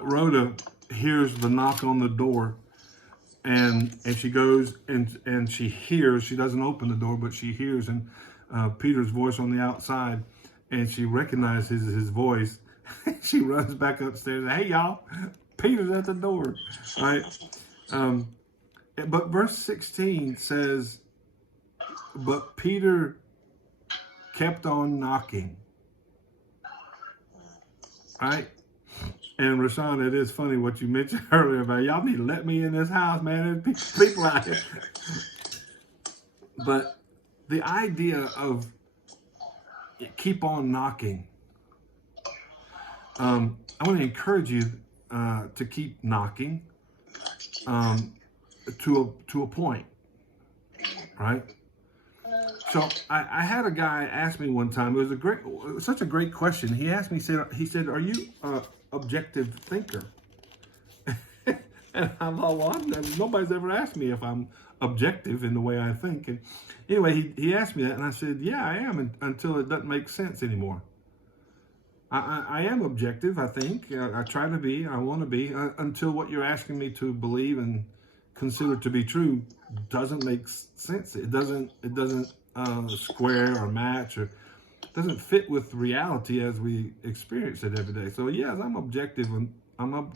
Rhoda hears the knock on the door, and she goes and she hears. She doesn't open the door, but she hears and Peter's voice on the outside, and she recognizes his voice. She runs back upstairs. Hey y'all, Peter's at the door, right? But verse 16 says, but Peter kept on knocking, right? And Rashawn, it is funny what you mentioned earlier about y'all need to let me in this house, man. There's people out here. But the idea of keep on knocking, I want to encourage you to keep knocking to a point, right? So I had a guy ask me one time. It was such a great question. He asked me, he said, "Are you an objective thinker?" And I thought, well, nobody's ever asked me if I'm objective in the way I think. And anyway, he asked me that, and I said, yeah, I am, until it doesn't make sense anymore. I am objective, I think. I try to be, I want to be, until what you're asking me to believe and consider to be true doesn't make sense. It doesn't square or match, or doesn't fit with reality as we experience it every day. So yes, I'm objective, and I'm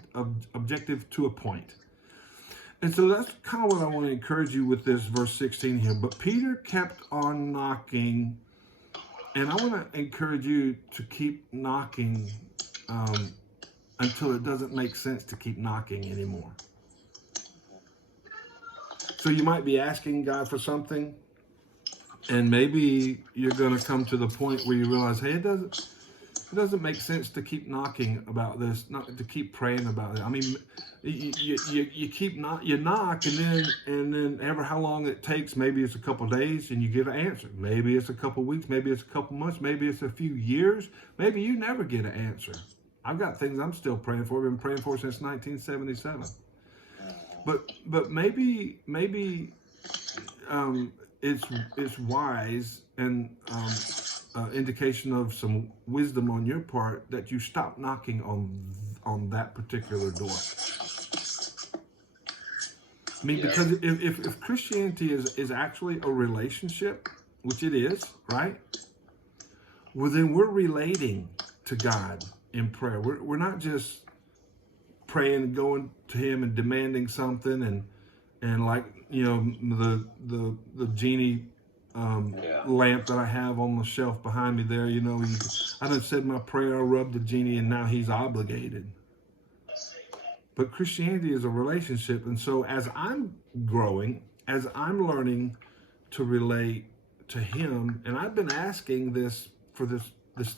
objective to a point. And so that's kind of what I want to encourage you with this verse 16 here. But Peter kept on knocking, and I want to encourage you to keep knocking until it doesn't make sense to keep knocking anymore. So you might be asking God for something, and maybe you're going to come to the point where you realize, hey, it doesn't make sense to keep knocking about this, not to keep praying about it. I mean, you knock, and then ever how long it takes, maybe it's a couple of days and you get an answer. Maybe it's a couple of weeks, maybe it's a couple of months, maybe it's a few years, maybe you never get an answer. I've got things I'm still praying for. I've been praying for since 1977. But maybe it's wise and indication of some wisdom on your part that you stop knocking on that particular door. I mean, because if Christianity is actually a relationship, which it is, right? Well, then we're relating to God in prayer. We're not just praying and going to Him and demanding something and like, you know, the genie lamp that I have on the shelf behind me there, you know, I done said my prayer, I rubbed the genie, and now he's obligated. But Christianity is a relationship, and so as I'm growing, as I'm learning to relate to Him, and I've been asking this for this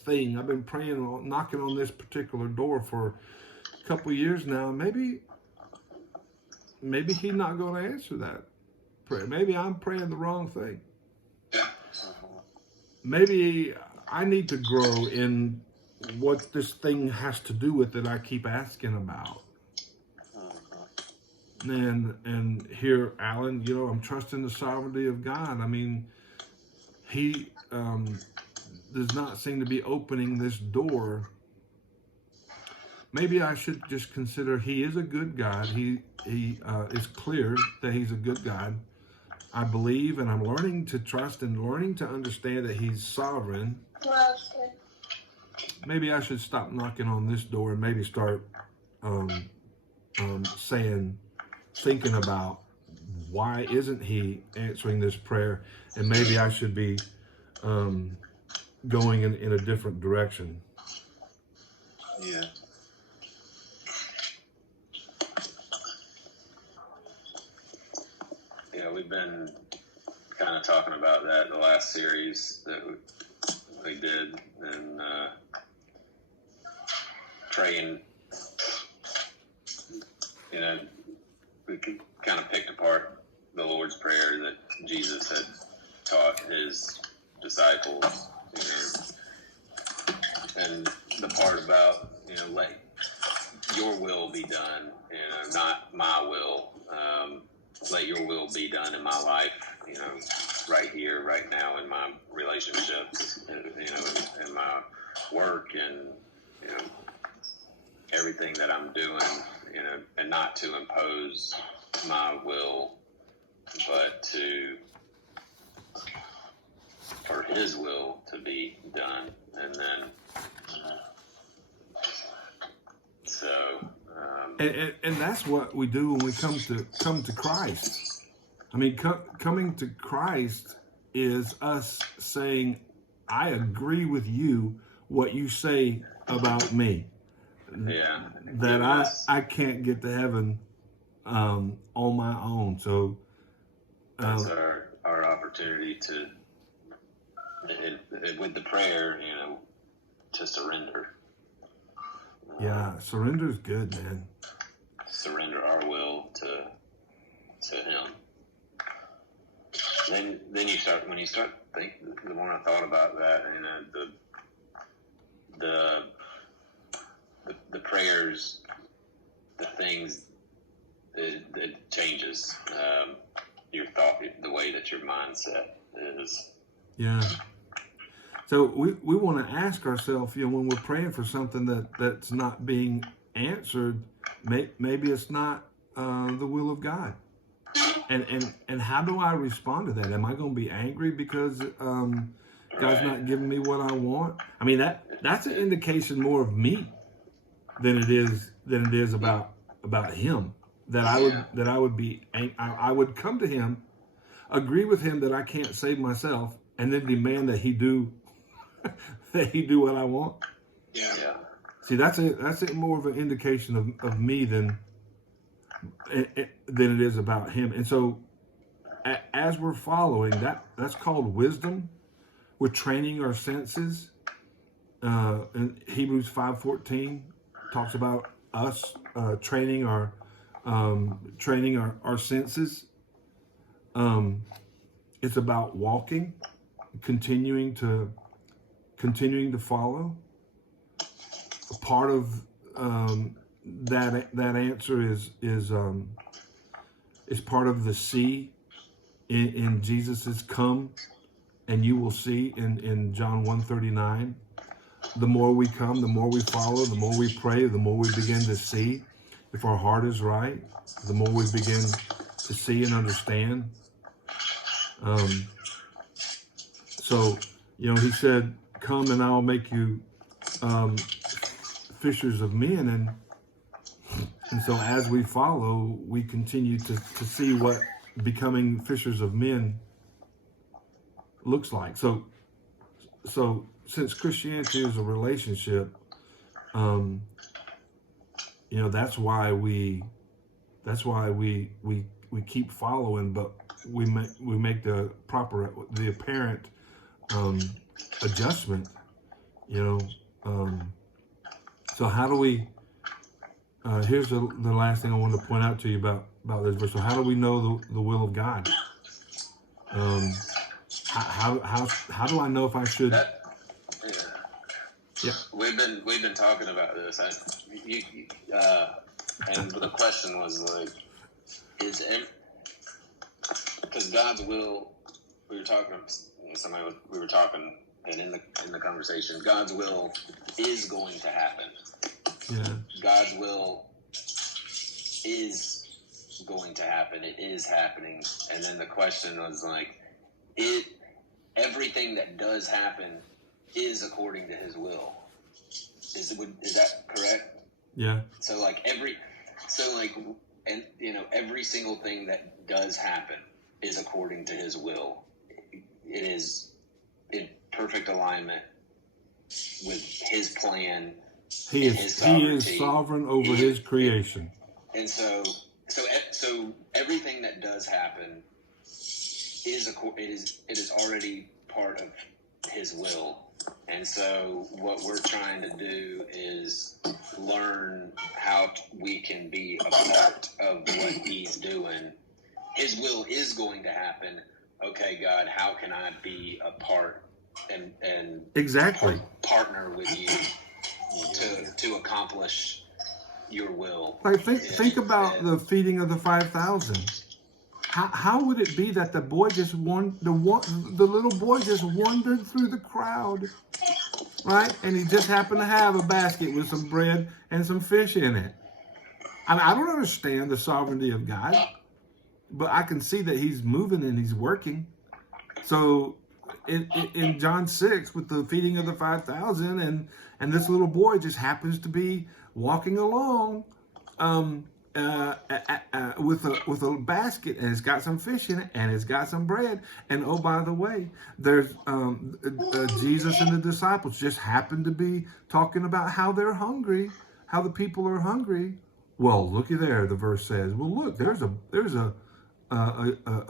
thing, I've been praying, knocking on this particular door for a couple of years now. Maybe He's not going to answer that prayer. Maybe I'm praying the wrong thing. Maybe I need to grow in what this thing has to do with that I keep asking about. And here, Alan, you know, I'm trusting the sovereignty of God. I mean, He does not seem to be opening this door. Maybe I should just consider He is a good God. He is clear that He's a good God. I believe, and I'm learning to trust and learning to understand that He's sovereign. Maybe I should stop knocking on this door and maybe start thinking about why isn't He answering this prayer, and maybe I should be going in a different direction. Yeah. Yeah, we've been kind of talking about that in the last series that we did, and praying, you know, we kind of picked apart the Lord's Prayer that Jesus had taught His disciples, you know, and the part about, you know, let your will be done, you know, not my will. Let your will be done in my life, you know, right here, right now, in my relationships, you know, in my work, and, you know, everything that I'm doing, and not to impose my will, but for His will to be done. And then, and that's what we do when we come to Christ. I mean, coming to Christ is us saying, I agree with you, what you say about me. yeah, That I can't get to heaven on my own. So that's our opportunity to, with the prayer, to surrender. Yeah, surrender is good, man. Surrender our will to Him. Then when you start thinking, the more I thought about that, the prayers, the things, it changes your thought, the way that your mindset is. Yeah. So we want to ask ourselves, when we're praying for something that's not being answered, maybe it's not the will of God. And how do I respond to that? Am I going to be angry because God's not giving me what I want? I mean, that's an indication more of me than it is about Him. That I would be I would come to Him, agree with Him that I can't save myself, and then demand that He do what I want. Yeah. See, that's more of an indication of me than it is about Him. And so, as we're following that's called wisdom. We're training our senses. In Hebrews 5:14 talks about us training our senses. It's about walking, continuing to follow. A part of that answer is part of the see in Jesus's come and you will see in John 1:39. The more we come, the more we follow, the more we pray, the more we begin to see. If our heart is right, the more we begin to see and understand. So, He said, come and I'll make you fishers of men. And so as we follow, we continue to see what becoming fishers of men looks like. So since Christianity is a relationship, that's why we keep following, but we make the apparent adjustment. So how do we? Here's the last thing I wanted to point out to you about this verse. So how do we know the will of God? How do I know if I should? Yeah. We've been talking about this. And the question was like, because God's will? We were talking. We were talking, and in the conversation, God's will is going to happen. Yeah. God's will is going to happen. It is happening. And then the question was like, everything that does happen is according to His will. Is that correct? Yeah. So every single thing that does happen is according to His will. It is in perfect alignment with His plan. He is sovereign over His creation. And so everything that does happen it is already part of His will. And so what we're trying to do is learn how we can be a part of what He's doing. His will is going to happen. Okay, God, how can I be a part and exactly partner with you to accomplish your will? Like think about the feeding of the 5,000. How would it be that the little boy just wandered through the crowd right? And he just happened to have a basket with some bread and some fish in it. And I don't understand the sovereignty of God, but I can see that he's moving and he's working. So in John 6 with the feeding of the 5,000 and this little boy just happens to be walking along with a basket, and it's got some fish in it, and it's got some bread. And oh, by the way, there's Jesus and the disciples just happen to be talking about how they're hungry, how the people are hungry. Well, looky there, the verse says. Well, look, there's a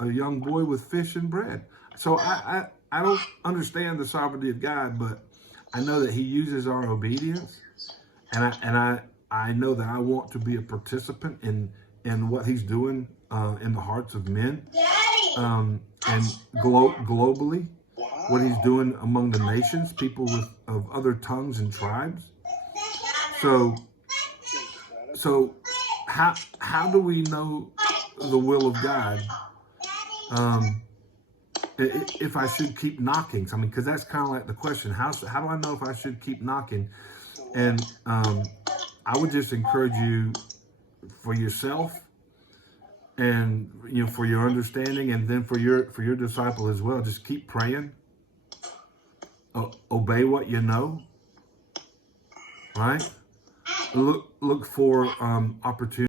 young boy with fish and bread. So I don't understand the sovereignty of God, but I know that He uses our obedience, and I know that I want to be a participant in what He's doing in the hearts of men, and globally, what He's doing among the nations, people of other tongues and tribes. So how do we know the will of God? If I should keep knocking, I mean, because that's kind of like the question. How do I know if I should keep knocking? And I would just encourage you, for yourself, and for your understanding, and then for your disciple as well. Just keep praying. Obey what you know. Right. Look for opportunities.